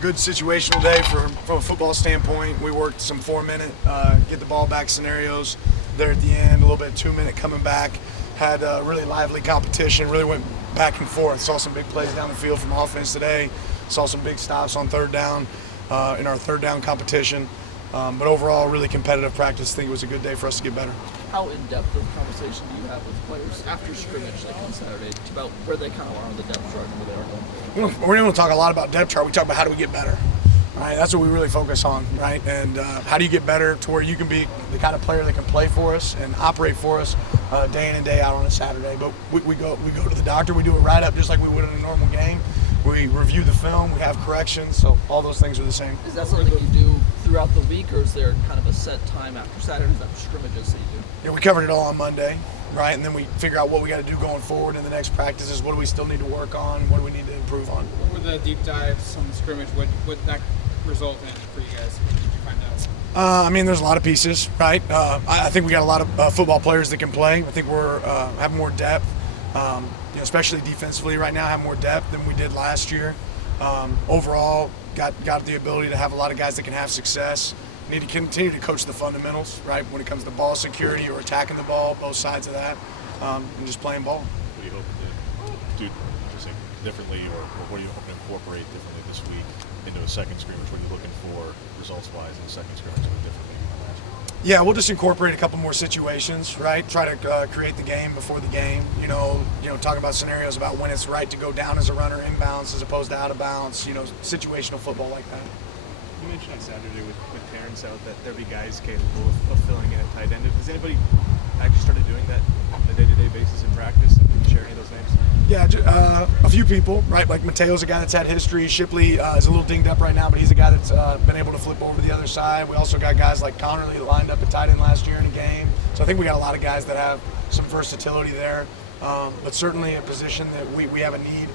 Good situational day from a football standpoint. We worked some 4-minute, get the ball back scenarios there at the end, a little bit 2-minute coming back. Had really lively competition, really went back and forth. Saw some big plays down the field from offense today. Saw some big stops on third down in our third down competition. But overall, really competitive practice. I think it was a good day for us to get better. How in-depth of conversation do you have with players after scrimmage, like on Saturday, about where they kind of are on the depth chart and where they are going? We're going to talk a lot about depth chart. We talk about how do we get better. Right? That's what we really focus on, right? And how do you get better to where you can be the kind of player that can play for us and operate for us day in and day out on a Saturday. But we go to the doctor. We do a write-up just like we would in a normal game. We review the film. We have corrections. So all those things are the same. Is that something you do throughout the week, or is there kind of a set time after Saturdays, after scrimmages that you do? Yeah, we covered it all on Monday, right? And then we figure out what we got to do going forward in the next practices. What do we still need to work on? What do we need to improve on? What were the deep dives on the scrimmage? What that result in for you guys? What did you find out? I mean, there's a lot of pieces, right? I think we got a lot of football players that can play. I think we're have more depth, especially defensively right now, have more depth than we did last year. Overall, got the ability to have a lot of guys that can have success. Need to continue to coach the fundamentals, right? When it comes to ball security or attacking the ball, both sides of that, and just playing ball. What do you hope to do differently, or what are you hoping to incorporate differently this week into a second scrimmage? What are you looking for results-wise in the second scrimmage differently than last year? Yeah, we'll just incorporate a couple more situations, right? Try to create the game before the game. Talk about scenarios about when it's right to go down as a runner inbounds as opposed to out of bounds. Situational football like that. You mentioned on Saturday with Terrence out that there'll be guys capable of filling in at tight end. Has anybody actually started doing that on a day-to-day basis in practice and share any of those names? Yeah, a few people, right? Like Mateo's a guy that's had history. Shipley is a little dinged up right now, but he's a guy that's been able to flip over to the other side. We also got guys like Connerly lined up at tight end last year in a game. So I think we got a lot of guys that have some versatility there. But certainly a position that we have a need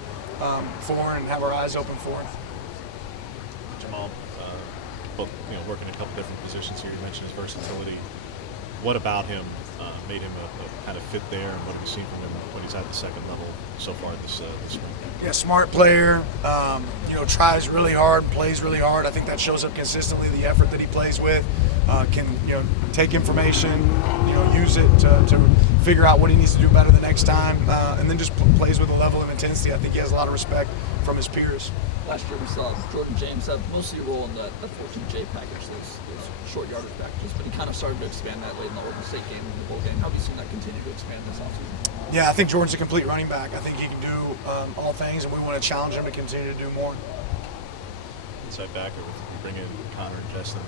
for and have our eyes open for. Jamal, both working in a couple different positions here. You mentioned his versatility. What about him made him a kind of fit there, and what have you seen from him when he's at the second level so far this spring? Yeah, smart player. Tries really hard, plays really hard. I think that shows up consistently. The effort that he plays with can take information, use it to figure out what he needs to do better the next time, and then just plays with a level of intensity. I think he has a lot of respect from his peers. Last year we saw Jordan James have mostly a role in that 14J package, those short yardage packages, but he kind of started to expand that late in the Oregon State game and the bowl game. How have you seen that continue to expand this offseason? Yeah, I think Jordan's a complete running back. I think he can do all things, and we want to challenge him to continue to do more. Inside backer, we bring in Connor and Justin.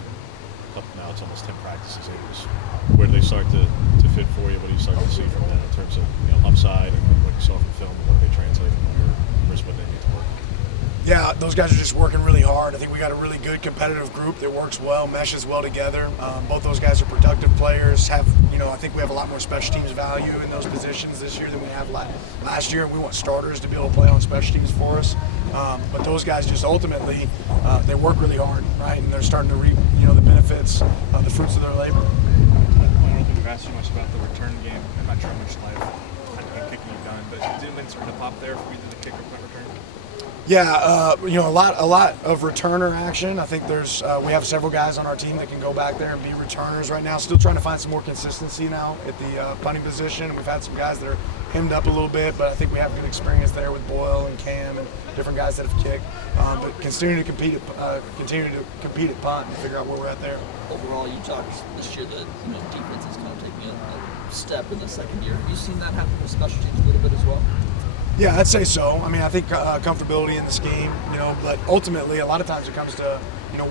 Now it's almost 10 practices in. Where do they start to fit for you? What do you start to see from them in terms of upside and what you saw from film and what they translate versus what they need to work? Yeah, those guys are just working really hard. I think we got a really good competitive group that works well, meshes well together. Both those guys are productive players. I think we have a lot more special teams value in those positions this year than we have last year. And we want starters to be able to play on special teams for us. But those guys just ultimately, they work really hard, right? And they're starting to reap, the benefits, the fruits of their labor. I don't know if you've asked you much about the return game. I'm not sure how much live kicking you've done, but did anything sort of pop there for either the kick or punt return? Yeah, a lot of returner action. I think we have several guys on our team that can go back there and be returners right now. Still trying to find some more consistency now at the punting position. And we've had some guys that are hemmed up a little bit, but I think we have good experience there with Boyle and Cam and different guys that have kicked. But continue to compete at punt and figure out where we're at there. Overall, you talked this year that defense is kind of taking a step in the second year. Have you seen that happen with special teams a little bit as well? Yeah, I'd say so. I mean, I think comfortability in the scheme, but ultimately a lot of times it comes to,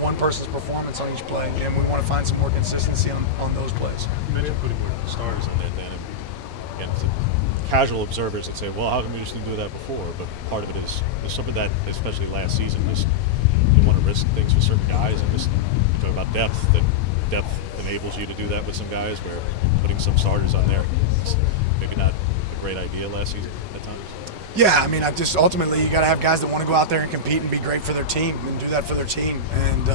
one person's performance on each play, and we want to find some more consistency on those plays. You mentioned putting more starters in there, Dan, and casual observers that say, well, how come we just didn't do that before? But part of it is something that, especially last season, just you want to risk things for certain guys, and just talk about depth, that depth enables you to do that with some guys, where putting some starters on there, it's maybe not a great idea last season at times. Yeah, I mean, ultimately you got to have guys that want to go out there and compete and be great for their team and do that for their team. And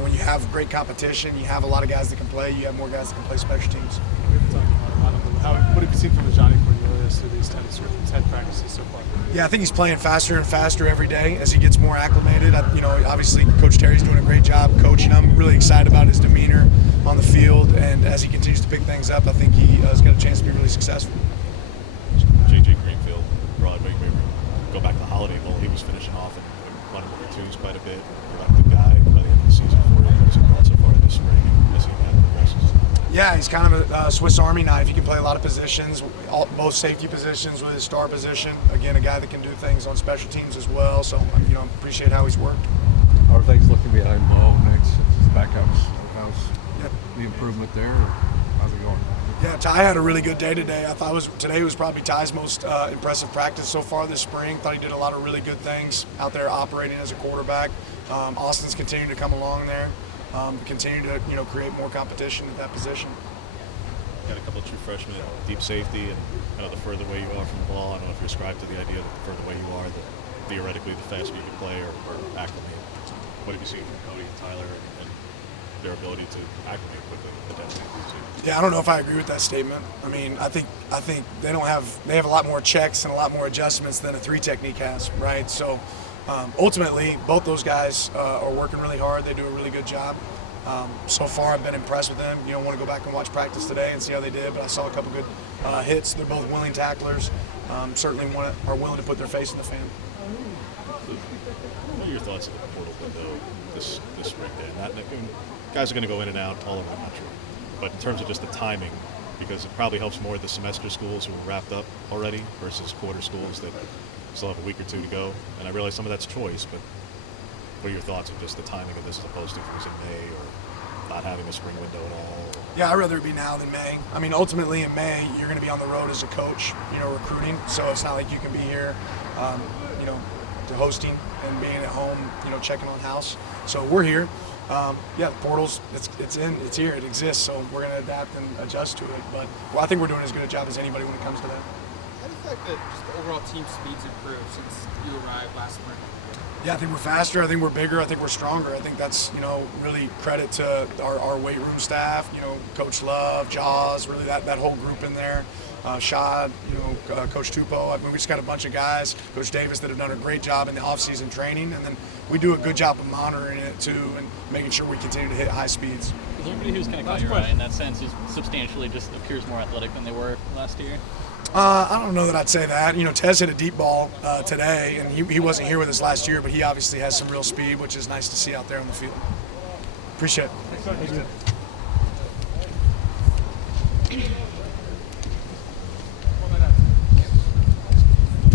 when you have great competition, you have a lot of guys that can play. You have more guys that can play special teams. We've been talking a lot about what have you seen from Johnny Cornelius noticed through these 10 practices so far? Yeah, I think he's playing faster and faster every day as he gets more acclimated. Obviously Coach Terry's doing a great job coaching him. Really excited about his demeanor on the field, and as he continues to pick things up, I think he has got a chance to be really successful. J.J. Greenfield, probably maybe go back to the Holiday Bowl. He was finishing off and running with the twos quite a bit. Productive guy by the end of the season for him. What has he brought so far this spring, and as he progresses? Yeah, he's kind of a Swiss Army knife. He can play a lot of positions, both safety positions with his star position. Again, a guy that can do things on special teams as well. So, appreciate how he's worked. How are things looking behind Bo next? Backups, how's Yep. the improvement there? Or how's it going? Yeah, Ty had a really good day today. I thought today was probably Ty's most impressive practice so far this spring. Thought he did a lot of really good things out there operating as a quarterback. Austin's continuing to come along there, continue to create more competition at that position. Got a couple of true freshmen at deep safety, and the further away you are from the ball, I don't know if you ascribe to the idea that the further away you are, that theoretically the faster you can play or acclimate. What have you seen from Cody and Tyler and their ability to acclimate quickly with the density? Yeah, I don't know if I agree with that statement. I mean, I think they have a lot more checks and a lot more adjustments than a 3 technique has, right? So ultimately, both those guys are working really hard. They do a really good job. So far, I've been impressed with them. Want to go back and watch practice today and see how they did, but I saw a couple good hits. They're both willing tacklers. Certainly are willing to put their face in the fan. What are your thoughts on the portal window this spring? Guys are going to go in and out all over the country, but in terms of just the timing, because it probably helps more the semester schools who are wrapped up already versus quarter schools that still have a week or two to go. And I realize some of that's choice, but what are your thoughts on just the timing of this as opposed to if it was in May or not having a spring window at all? Yeah, I'd rather it be now than May. I mean, ultimately in May, you're going to be on the road as a coach, recruiting. So it's not like you can be here, to hosting and being at home, checking on house. So we're here. The portal's it's here, it exists. So we're going to adapt and adjust to it. But I think we're doing as good a job as anybody when it comes to that. How do you feel like just the overall team speed's improved since you arrived last spring? Yeah, I think we're faster. I think we're bigger. I think we're stronger. I think that's, really credit to our weight room staff, Coach Love, Jaws, really that whole group in there. Shad, Coach Tupou. I mean, we just got a bunch of guys, Coach Davis, that have done a great job in the off-season training, and then we do a good job of monitoring it too and making sure we continue to hit high speeds. Is there anybody who's kind of caught your eye in that sense, who's substantially just appears more athletic than they were last year? I don't know that I'd say that. Tez hit a deep ball today, and he wasn't here with us last year, but he obviously has some real speed, which is nice to see out there on the field. Appreciate it. Thanks.